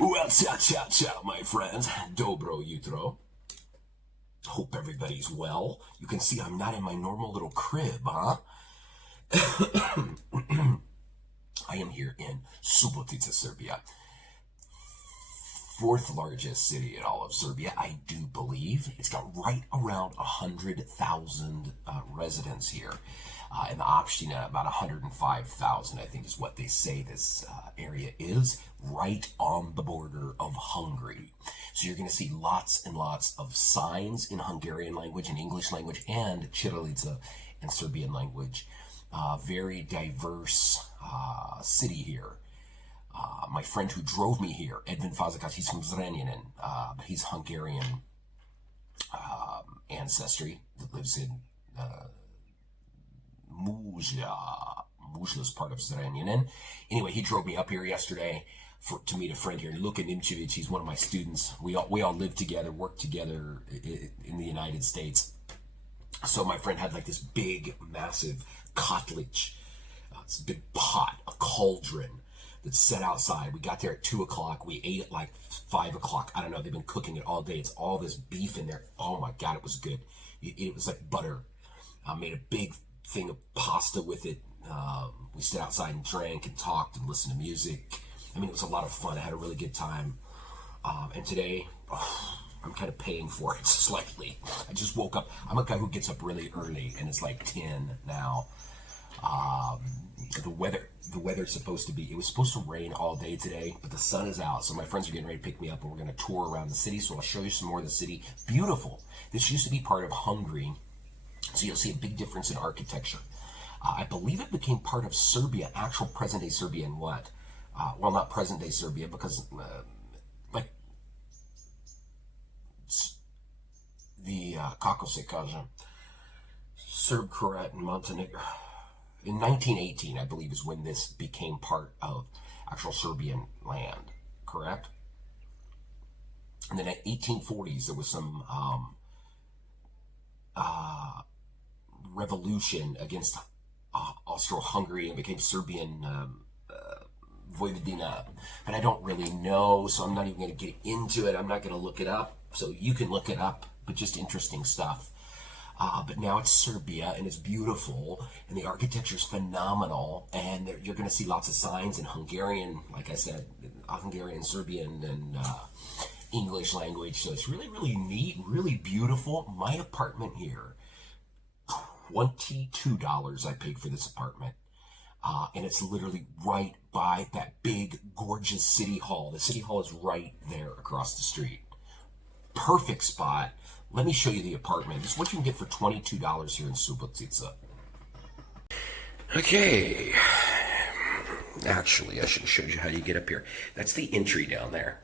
Well, ciao, my friends. Dobro jutro. Hope everybody's well. You can see I'm not in my normal little crib, huh? I am here in Subotica, Serbia. Fourth largest city in all of Serbia, I do believe. It's got right around 100,000 residents here. In the Opština, about 105,000, I think is what they say this area is, right on the border of Hungary. So you're going to see lots and lots of signs in Hungarian language and English language and Cyrillica and Serbian language. Very diverse city here. My friend who drove me here, Edvin Fazakas, he's from Zrenjanin, but he's Hungarian ancestry that lives in Muzla is part of Zrenjanin. Anyway, he drove me up here yesterday to meet a friend here, Luka Nimčević. He's one of my students. We all live together, work together in the United States. So my friend had like this big, massive kotlić. It's a big pot, a cauldron that's set outside. We got there at 2 o'clock. We ate at like 5 o'clock. I don't know. They've been cooking it all day. It's all this beef in there. Oh my God, it was good. It was like butter. I made a big thing of pasta with it. We stood outside and drank and talked and listened to music. I mean, it was a lot of fun. I had a really good time. And today, I'm kind of paying for it slightly. I just woke up. I'm a guy who gets up really early, and it's like 10 now. The weather's supposed to be, it was supposed to rain all day today, but the sun is out. So my friends are getting ready to pick me up, and we're going to tour around the city. So I'll show you some more of the city. Beautiful. This used to be part of Hungary. So you'll see a big difference in architecture. I believe it became part of Serbia, actual present-day Serbia in what? Well, not present-day Serbia, because kako se kaže, Serb, Croat, and Montenegro. In 1918, I believe, is when this became part of actual Serbian land, correct? And then in the 1840s, there was some revolution against Austro-Hungary and became Serbian Vojvodina. And I don't really know, so I'm not even going to get into it. I'm not going to look it up, so you can look it up, but just interesting stuff. But now it's Serbia, and it's beautiful, and the architecture is phenomenal, and you're going to see lots of signs in Hungarian, like I said, Hungarian, Serbian, and English language. So it's really, really neat, really beautiful. My apartment here, $22 I paid for this apartment. And it's literally right by that big, gorgeous city hall. The city hall is right there across the street. Perfect spot. Let me show you the apartment. This is what you can get for $22 here in Subotica. Okay. Actually, I should have showed you how you get up here. That's the entry down there.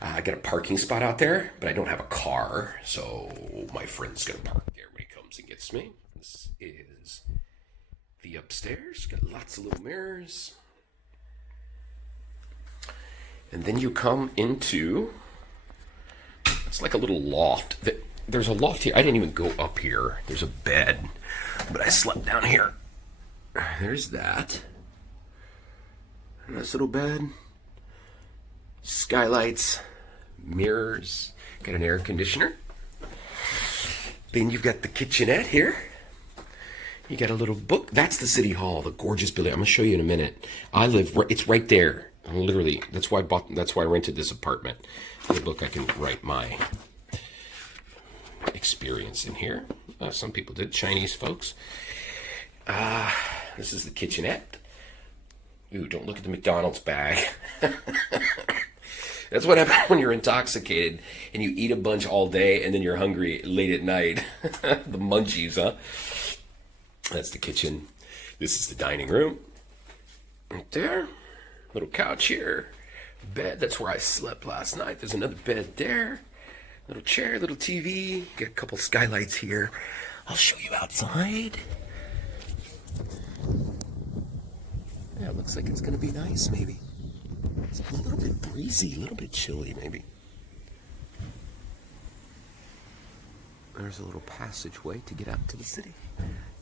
I got a parking spot out there, but I don't have a car, so my friend's going to park there when he comes and gets me. This is the upstairs. Got lots of little mirrors. And then you come into, it's like a little loft. There's a loft here. I didn't even go up here. There's a bed, but I slept down here. There's that. Nice little bed. Skylights, mirrors, got an air conditioner. Then you've got the kitchenette here. You got a little book. That's the city hall, the gorgeous building. I'm gonna show you in a minute. It's right there. Literally, that's why I rented this apartment. The book, I can write my experience in here. Some people did, Chinese folks. This is the kitchenette. Ooh, don't look at the McDonald's bag. That's what happens when you're intoxicated and you eat a bunch all day and then you're hungry late at night. The munchies, huh? That's the kitchen. This is the dining room. Right there. Little couch here. Bed, that's where I slept last night. There's another bed there. Little chair, little TV. Got a couple skylights here. I'll show you outside. Yeah, it looks like it's going to be nice, maybe. It's a little bit breezy, a little bit chilly, maybe. There's a little passageway to get out to the city.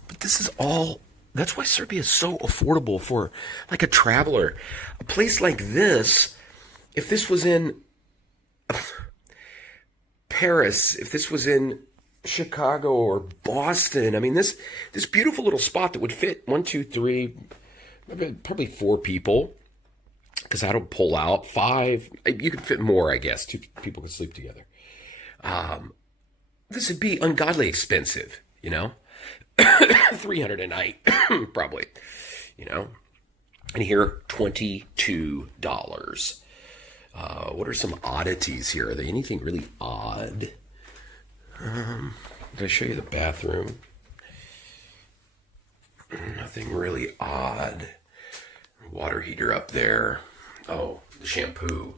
But this is all, that's why Serbia is so affordable for like a traveler. A place like this if this was in Paris, if this was in Chicago or Boston, I mean, this beautiful little spot that would fit 1, 2, 3, probably 4 people, because I don't pull out 5. You could fit more, I guess. 2 people could sleep together. This would be ungodly expensive, you know, $300 a night, probably, you know. And here, $22. What are some oddities here? Are there anything really odd? Did I show you the bathroom? Nothing really odd. Water heater up there. Oh, the shampoo.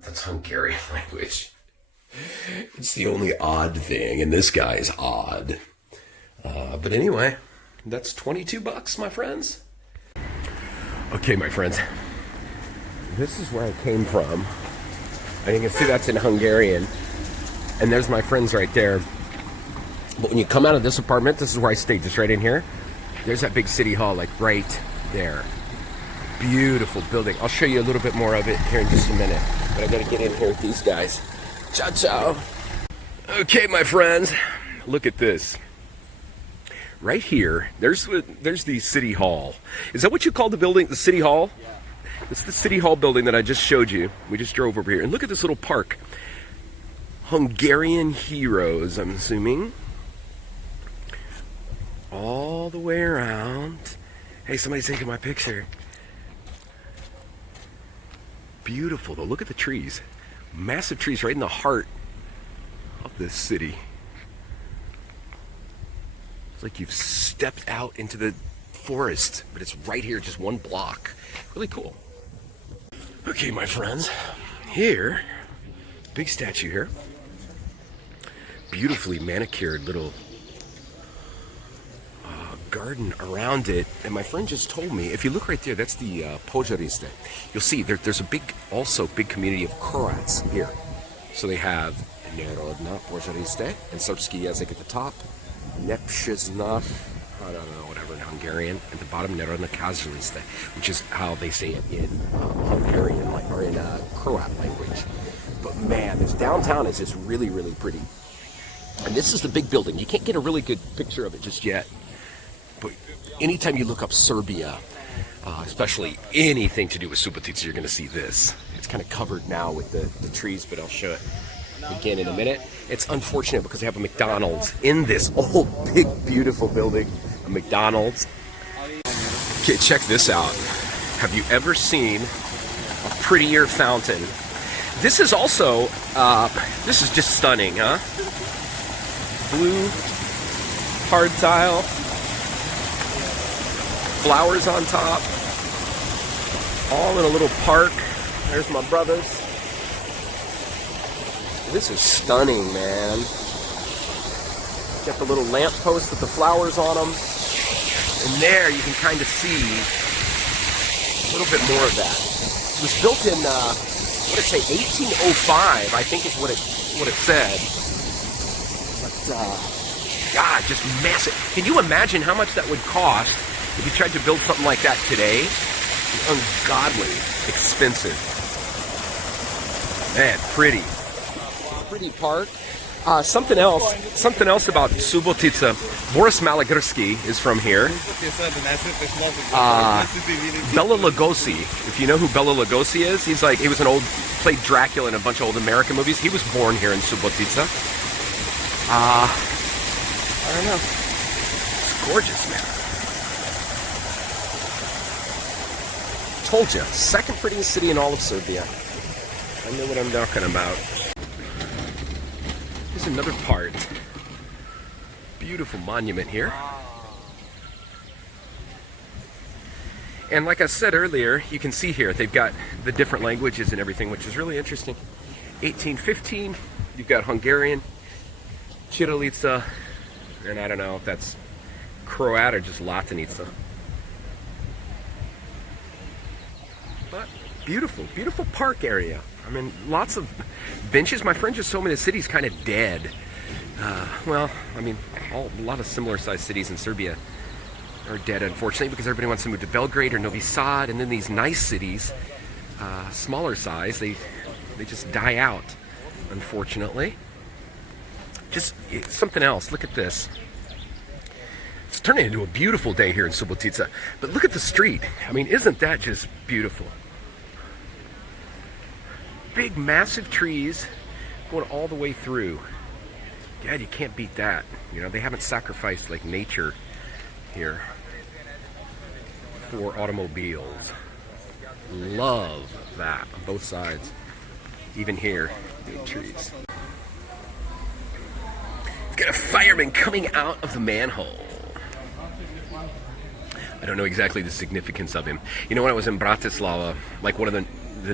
That's Hungarian language. It's the only odd thing, and this guy is odd. But anyway, that's $22, my friends. Okay, my friends. This is where I came from. And you can see that's in Hungarian. And there's my friends right there. But when you come out of this apartment, this is where I stayed, just right in here. There's that big city hall, like right there. Beautiful building. I'll show you a little bit more of it here in just a minute. But I gotta get in here with these guys. Ciao, ciao. Okay, my friends, look at this. Right here, there's the city hall. Is that what you call the building, the city hall? Yeah. It's the city hall building that I just showed you. We just drove over here. And look at this little park. Hungarian heroes, I'm assuming. All the way around. Hey, somebody's taking my picture. Beautiful, though. Look at the trees. Massive trees right in the heart of this city. It's like you've stepped out into the forest, but it's right here, just 1 block. Really cool. Okay, my friends. Here, big statue here. Beautifully manicured little garden around it. And my friend just told me, if you look right there, that's the Polje. You'll see there's a big community of Croats here. So they have Narodna Polje and Srpski jezik at the top, Nepshizna, I don't know, whatever, in Hungarian, at the bottom, Narodna Kazaliste, which is how they say it in Hungarian, or in Croat language. But man, this downtown is just really, really pretty. And this is the big building. You can't get a really good picture of it just yet. But anytime you look up Serbia, especially anything to do with Subotica, you're going to see this. It's kind of covered now with the trees, but I'll show it again in a minute. It's unfortunate because they have a McDonald's in this old, big, beautiful building. A McDonald's. Okay, check this out. Have you ever seen a prettier fountain? This is also, this is just stunning, huh? Blue, hard tile, flowers on top, all in a little park. There's my brothers. This is stunning, man. Got the little lamp posts with the flowers on them. And there you can kind of see a little bit more of that. It was built in, what did it say, 1805, I think is what it said. God, just massive. Can you imagine how much that would cost if you tried to build something like that today? Ungodly expensive. Man, pretty park. Something else about Subotica. Boris Malagurski is from here. Bela Lugosi, if you know who Bela Lugosi is, he played Dracula in a bunch of old American movies. He was born here in Subotica. I don't know. It's gorgeous, man. Told you, second prettiest city in all of Serbia. I know what I'm talking about. Here's another part. Beautiful monument here. And like I said earlier, you can see here, they've got the different languages and everything, which is really interesting. 1815, you've got Hungarian, Chirilica, and I don't know if that's Croat or just Latinica. But beautiful, beautiful park area. I mean, lots of benches. My friend just told me the city's kind of dead. Well, I mean, a lot of similar sized cities in Serbia are dead, unfortunately, because everybody wants to move to Belgrade or Novi Sad, and then these nice cities smaller size, they just die out, unfortunately. Just something else. Look at this. It's turning into a beautiful day here in Subotica. But look at the street. I mean, isn't that just beautiful? Big, massive trees going all the way through. God, you can't beat that. You know, they haven't sacrificed like nature here for automobiles. Love that on both sides. Even here, big trees. Got a fireman coming out of the manhole. I don't know exactly the significance of him. You know, when I was in Bratislava, like one of the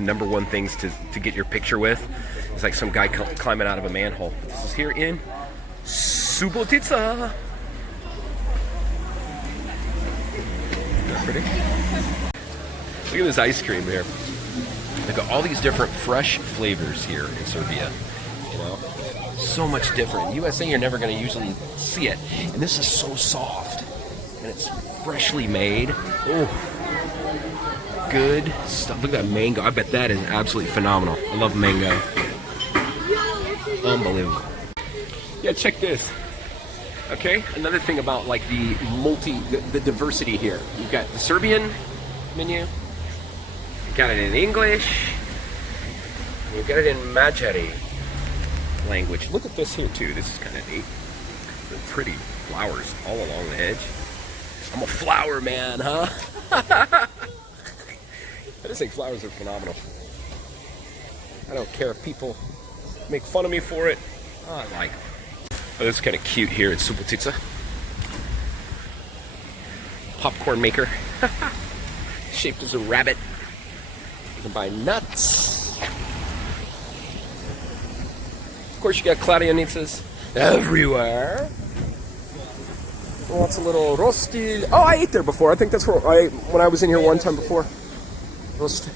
number one things to get your picture with is like some guy climbing out of a manhole. This is here in Subotica. Isn't that pretty? Look at this ice cream here. They've got all these different fresh flavors here in Serbia. You know? So much different. USA, you're never going to usually see it. And this is so soft. And it's freshly made. Oh, good stuff. Look at that mango. I bet that is absolutely phenomenal. I love mango. Unbelievable. Yeah, check this. Okay, another thing about like the diversity here. You've got the Serbian menu. You've got it in English. You've got it in Magyari language. Look at this here too. This is kind of neat. The pretty flowers all along the edge. I'm a flower man, huh? I just think flowers are phenomenal. I don't care if people make fun of me for it. I like them. Oh, this is kind of cute here in Subotica. Popcorn maker. Shaped as a rabbit. You can buy nuts. Of course, you got kladionicas everywhere. What's a little rosti? Oh, I ate there before. I think that's where I ate when I was in here one time before. Rosti.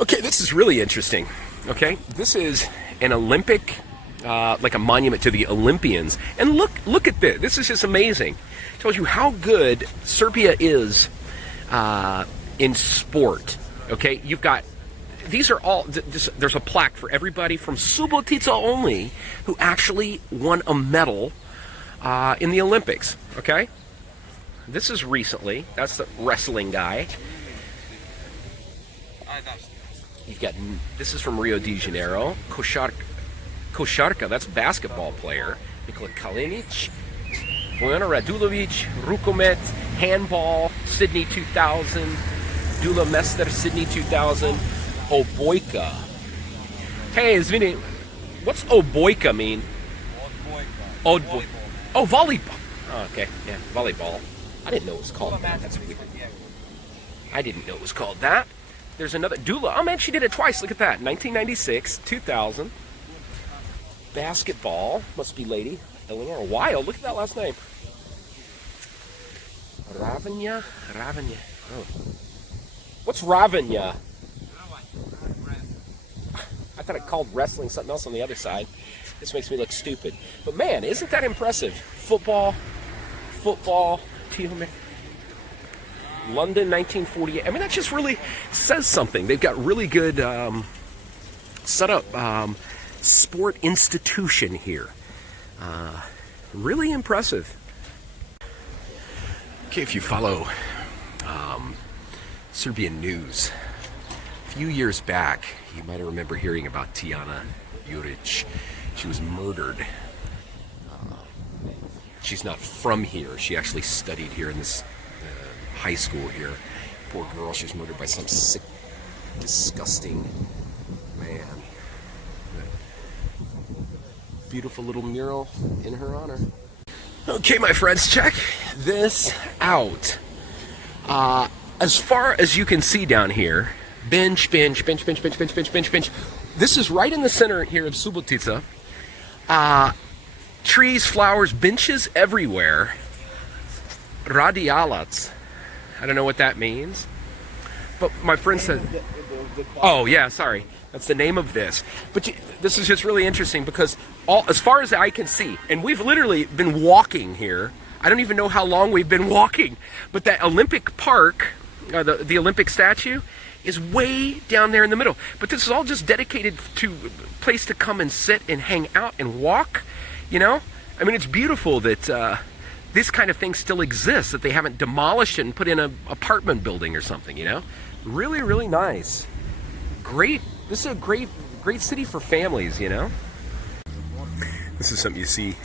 Okay, this is really interesting. Okay, this is an Olympic, like a monument to the Olympians. And look at this. This is just amazing. It tells you how good Serbia is in sport. Okay, you've got. These are all, there's a plaque for everybody from Subotica only who actually won a medal in the Olympics, okay? This is recently. That's the wrestling guy. You've got, this is from Rio de Janeiro. Košarka, that's basketball player. Nikola Kalinic. Vojana Radulovic, Rukomet, handball, Sydney 2000. Dula Mester, Sydney 2000. Obojka. Hey, Zvini, what's Obojka mean? Odbojka. Oh, volleyball. Oh, okay, yeah, volleyball. I didn't know it was called that. That's weird. I didn't know it was called that. There's another Dula. Oh man, she did it twice. Look at that. 1996, 2000. Basketball. Must be lady. Eleanor Wild. Look at that last name. Ravanya. Oh. What's Ravanya? I thought it called wrestling something else on the other side. This makes me look stupid. But man, isn't that impressive? Football, team. London, 1948. I mean, that just really says something. They've got really good set up sport institution here. Really impressive. Okay, if you follow Serbian news, a few years back, you might remember hearing about Tijana Juric. She was murdered. She's not from here. She actually studied here in this high school here. Poor girl, she was murdered by some sick, disgusting man. Beautiful little mural in her honor. Okay, my friends, check this out. As far as you can see down here, bench. This is right in the center here of Subotica. Trees, flowers, benches everywhere. Radialac. I don't know what that means. But my friend said... Oh, yeah, sorry. That's the name of this. But this is just really interesting because as far as I can see, and we've literally been walking here. I don't even know how long we've been walking. But that Olympic park, the Olympic statue, is way down there in the middle. But this is all just dedicated to a place to come and sit and hang out and walk, you know? I mean, it's beautiful that this kind of thing still exists, that they haven't demolished it and put in an apartment building or something, you know? Really, really nice. Great. This is a great city for families, you know? This is something you see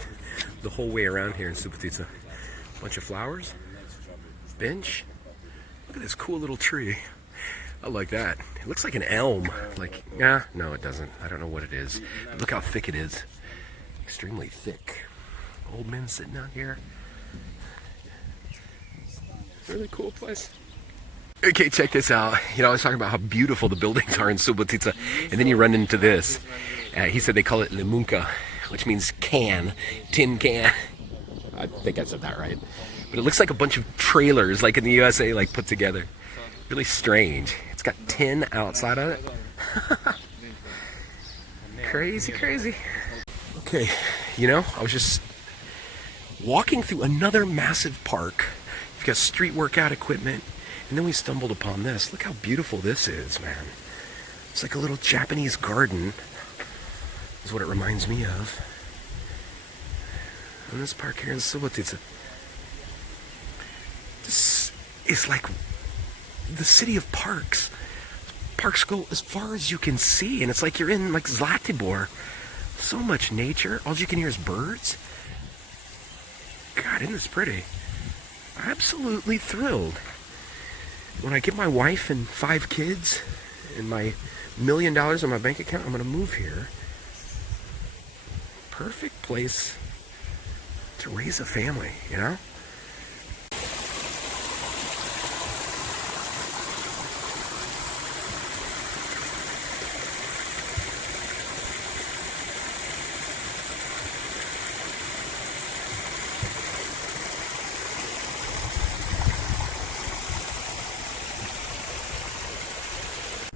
the whole way around here in Subotica. Bunch of flowers, bench. Look at this cool little tree. I like that. It looks like an elm. Like, yeah, no, it doesn't. I don't know what it is. But look how thick it is. Extremely thick. Old men sitting out here. Really cool place. Okay, check this out. You know, I was talking about how beautiful the buildings are in Subotica, and then you run into this. He said they call it limunka, which means can, tin can. I think I said that right. But it looks like a bunch of trailers, like in the USA, like put together. Really strange. It's got tin outside on it. Crazy, crazy. Okay, you know, I was just walking through another massive park. You've got street workout equipment. And then we stumbled upon this. Look how beautiful this is, man. It's like a little Japanese garden. Is what it reminds me of. And this park here in Subotica. This is like the city of parks. Parks go as far as you can see, and it's like you're in like Zlatibor. So much nature. All you can hear is birds. God, isn't this pretty? Absolutely thrilled. When I get my wife and 5 kids and my $1 million in my bank account, I'm going to move here. Perfect place to raise a family, you know?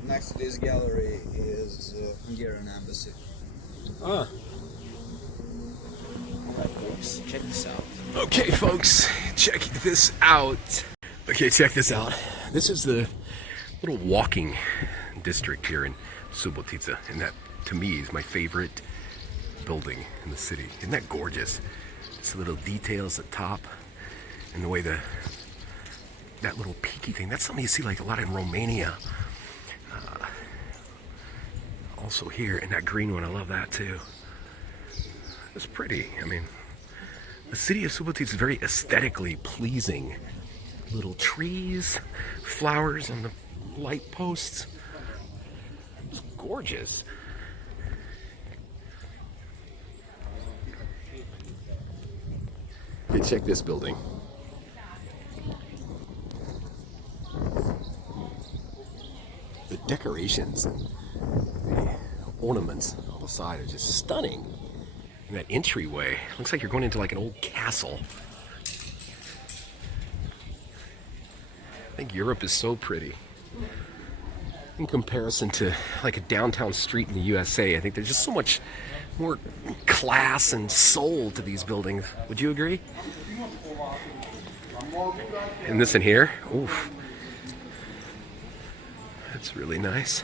Next to this gallery is Hungarian embassy. Ah. Alright folks, check this out. Okay folks, check this out. Okay, check this out. This is the little walking district here in Subotica, and that to me is my favorite building in the city. Isn't that gorgeous? Just the little details at top and the way that little peaky thing, that's something you see like a lot in Romania. Also here, and that green one, I love that too. It's pretty. I mean, the city of Subotica is very aesthetically pleasing. Little trees, flowers on the light posts. It's gorgeous. Okay, check this building. The decorations and the ornaments on the side are just stunning. And that entryway looks like you're going into like an old castle. I think Europe is so pretty. In comparison to like a downtown street in the USA, I think there's just so much more class and soul to these buildings. Would you agree? And this in here, oof. That's really nice.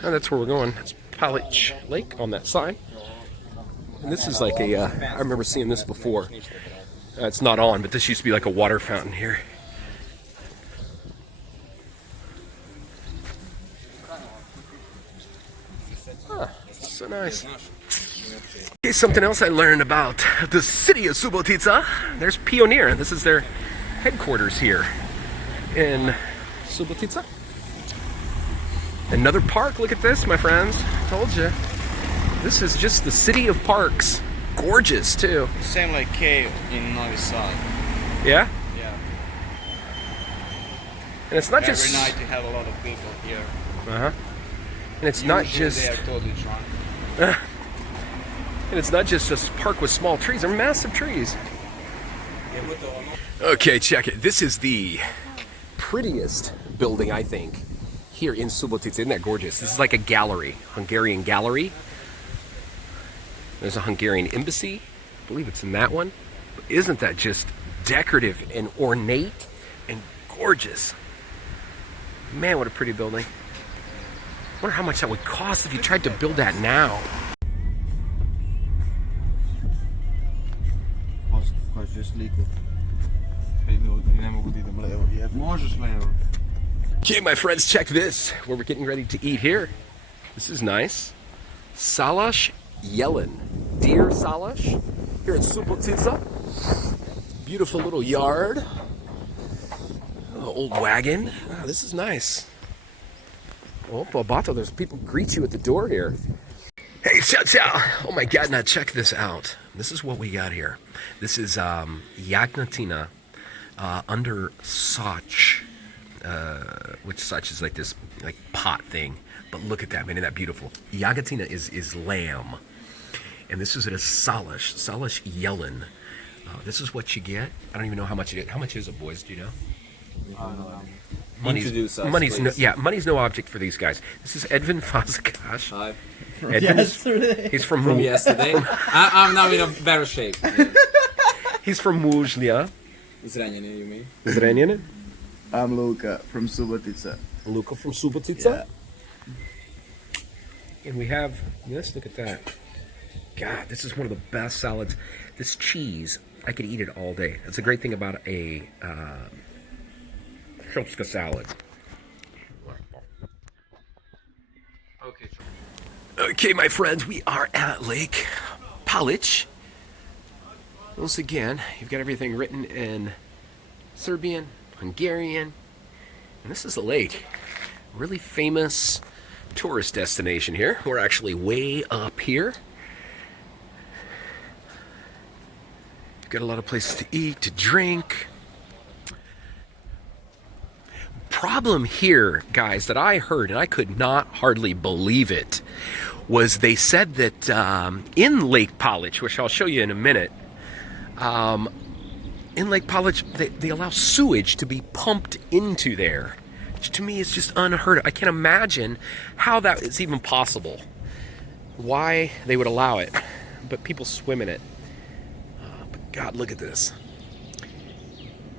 And that's where we're going. It's Polje Lake on that side. And this is like a, I remember seeing this before. It's not on, but this used to be like a water fountain here. Ah, so nice. Okay, something else I learned about the city of Subotica. There's Pioneer. This is their headquarters here in Subotica. Another park. Look at this, my friends. Told you. This is just the city of parks. Gorgeous, too. Same like K in Novi Sad. Yeah? Yeah. And it's not Every just... night you have a lot of people here. Uh-huh. And it's not Usually just... they are totally drunk. And it's not just a park with small trees. They're massive trees. Okay, check it. This is the prettiest building, I think, here in Subotica. Isn't that gorgeous? This is like a gallery, Hungarian gallery. There's a Hungarian embassy. I believe it's in that one. But isn't that just decorative and ornate and gorgeous. Man, what a pretty building. I wonder how much that would cost if you tried to build that now. Okay, my friends, check this. Where we're getting ready to eat here. This is nice. Salash Yelen. Deer Salash here at Subotica. Beautiful little yard. Old wagon. Oh, this is nice. Oh, Bobato, there's people greet you at the door here. Hey, ciao, ciao. Oh my God, now check this out. This is what we got here. This is Yagatina under Soch. Which Soch is like this like pot thing. But look at that, man, isn't that beautiful? Yagatina is lamb. And this is at a Salash Yelen. This is what you get. I don't even know how much it is. How much is it, boys? Do you know? Money's no object for these guys. This is Edvin Fazakash. Hi. Yesterday. He's from Yesterday. I'm now in a better shape. He's from Muzlia. Zrenjanin, you mean? Zrenjanin? I'm Luka from Subotica. Luka from Subotica? Yeah. And we have, let's look at that. God, this is one of the best salads. This cheese, I could eat it all day. That's a great thing about a Shopska salad. Okay, my friends, we are at Lake Polje. Once again, you've got everything written in Serbian, Hungarian, and this is the lake. Really famous tourist destination here. We're actually way up here. You've got a lot of places to eat, to drink. Problem here, guys, that I heard, and I could not hardly believe it, was they said that in Lake Polje, which I'll show you in a minute, in Lake Polje, they allow sewage to be pumped into there, which to me is just unheard of. I can't imagine how that is even possible, why they would allow it, but people swim in it. But God, look at this.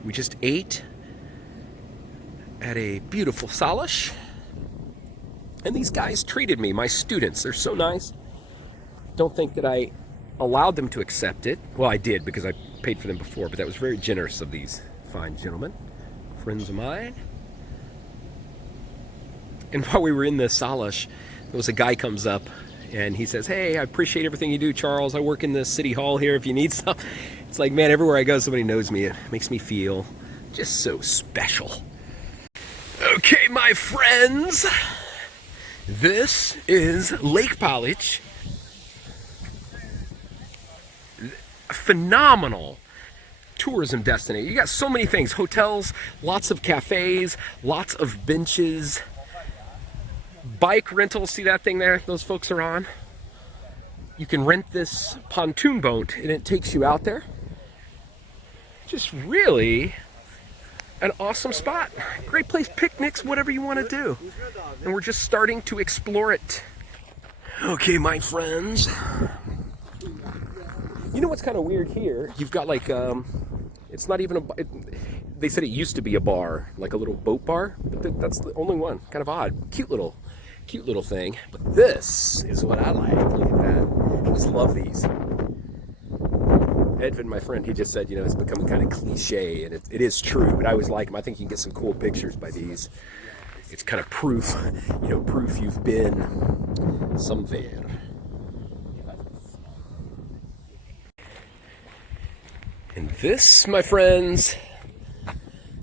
We just ate at a beautiful Salash, and these guys treated me, my students, they're so nice. Don't think that I allowed them to accept it. Well, I did because I paid for them before, but that was very generous of these fine gentlemen, friends of mine. And while we were in the Salash, there was a guy comes up and he says, "Hey, I appreciate everything you do, Charles. I work in the city hall here if you need some." It's like, man, everywhere I go, somebody knows me. It makes me feel just so special. Okay, my friends, this is Lake Polje. A phenomenal tourism destination. You got so many things, hotels, lots of cafes, lots of benches, bike rentals. See that thing there those folks are on? You can rent this pontoon boat and it takes you out there. Just really an awesome spot. Great place, picnics, whatever you want to do. And we're just starting to explore it. Okay, my friends. You know what's kind of weird here? You've got like, it's not even they said it used to be a bar, like a little boat bar, but that's the only one. Kind of odd. Cute little thing. But this is what I like. Look at that. I just love these. Edvin, my friend, he just said, it's becoming kind of cliche, and it is true, but I always like them. I think you can get some cool pictures by these. It's kind of proof, proof you've been somewhere. And this, my friends,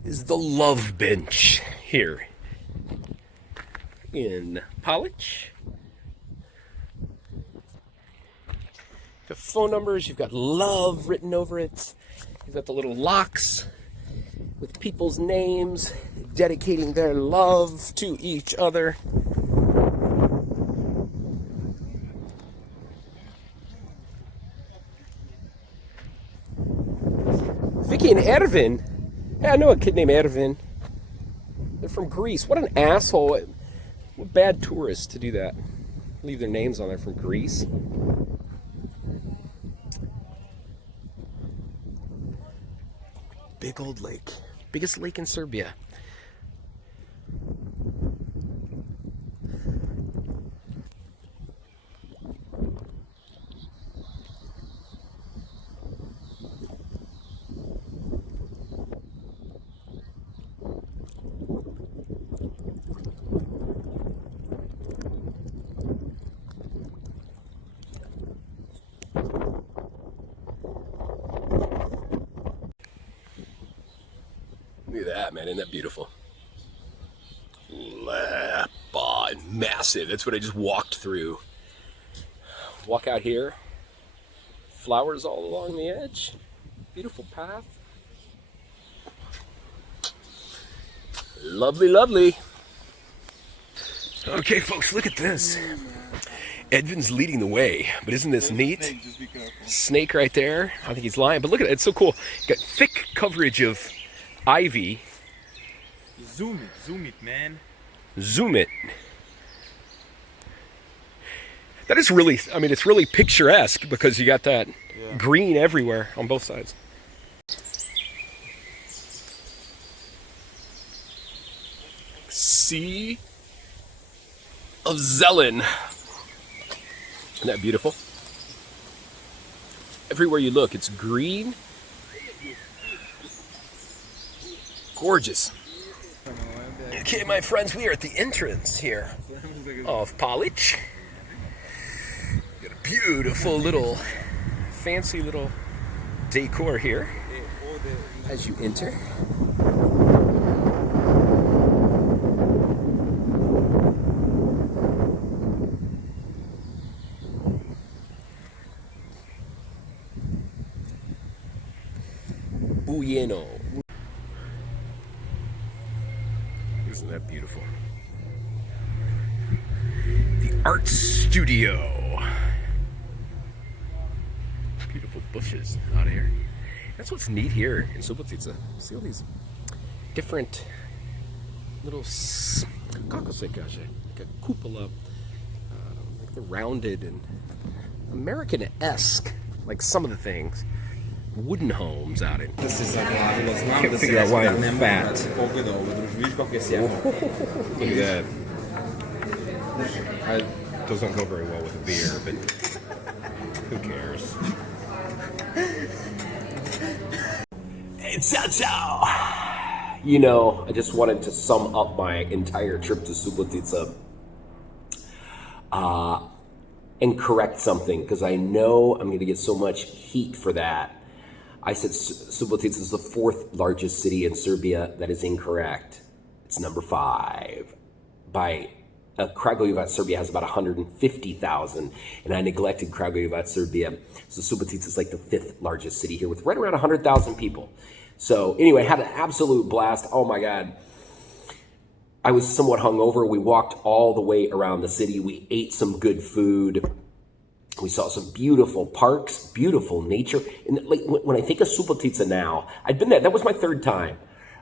is the love bench here in Polje. The phone numbers, you've got love written over it. You've got the little locks with people's names dedicating their love to each other. Vicky and Ervin. Hey, I know a kid named Ervin. They're from Greece. What an asshole. What bad tourists to do that. Leave their names on there from Greece. big old lake. Biggest lake in Serbia. Look at that, man. Isn't that beautiful? Massive. That's what I just walked through. Walk out here. Flowers all along the edge. Beautiful path. Lovely, lovely. Okay, folks, look at this. Edvin's leading the way, but isn't this neat? Snake, just be careful. Snake right there. I think he's lying, but look at it. It's so cool. Got thick coverage of ivy. Zoom it, man. Zoom it. That is really, I mean, it's really picturesque because you got that green everywhere on both sides. Sea of Zelen. Isn't that beautiful? Everywhere you look, it's green. Gorgeous. Okay, my friends, we are at the entrance here of Polje. Got a beautiful little, fancy little decor here as you enter. Bujeno. Isn't that beautiful? The art studio. Beautiful bushes out here. That's what's neat here in Subotica. See all these different little like a cupola, like the rounded and American-esque, like some of the things. Wooden homes out in. Can't figure out why I'm fat. Look at that. It doesn't go very well with a beer, but who cares? Hey, ciao. You know, I just wanted to sum up my entire trip to Subotica and correct something, because I know I'm going to get so much heat for that. I said Subotica is the 4th largest city in Serbia. That is incorrect. It's number 5. Kragujevac, Serbia has about 150,000, and I neglected Kragujevac, Serbia. So Subotica is like the 5th largest city here with right around 100,000 people. So anyway, had an absolute blast. Oh my God. I was somewhat hungover. We walked all the way around the city. We ate some good food. We saw some beautiful parks, beautiful nature. And like, when I think of Subotica now, I'd been there. That was my 3rd time.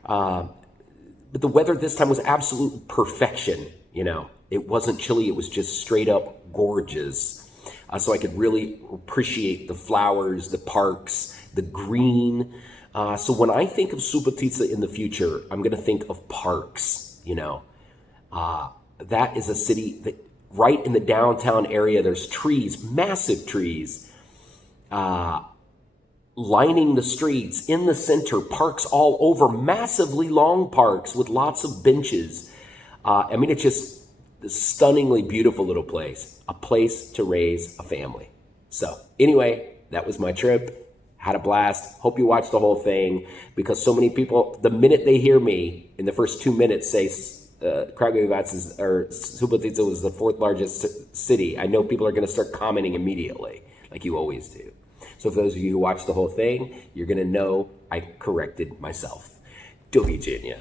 But the weather this time was absolute perfection. You know, it wasn't chilly. It was just straight up gorgeous. So I could really appreciate the flowers, the parks, the green. So when I think of Subotica in the future, I'm going to think of parks, you know. That is a city that right in the downtown area, there's trees, massive trees, lining the streets. In the center, parks all over, massively long parks with lots of benches. I mean, it's just a stunningly beautiful little place, a place to raise a family. So anyway, that was my trip. Had a blast. Hope you watched the whole thing, because so many people, the minute they hear me in the first 2 minutes say Kragujevac or Subotica was the 4th largest city, I know people are going to start commenting immediately, like you always do. So for those of you who watched the whole thing, you're going to know I corrected myself. Do widzenia.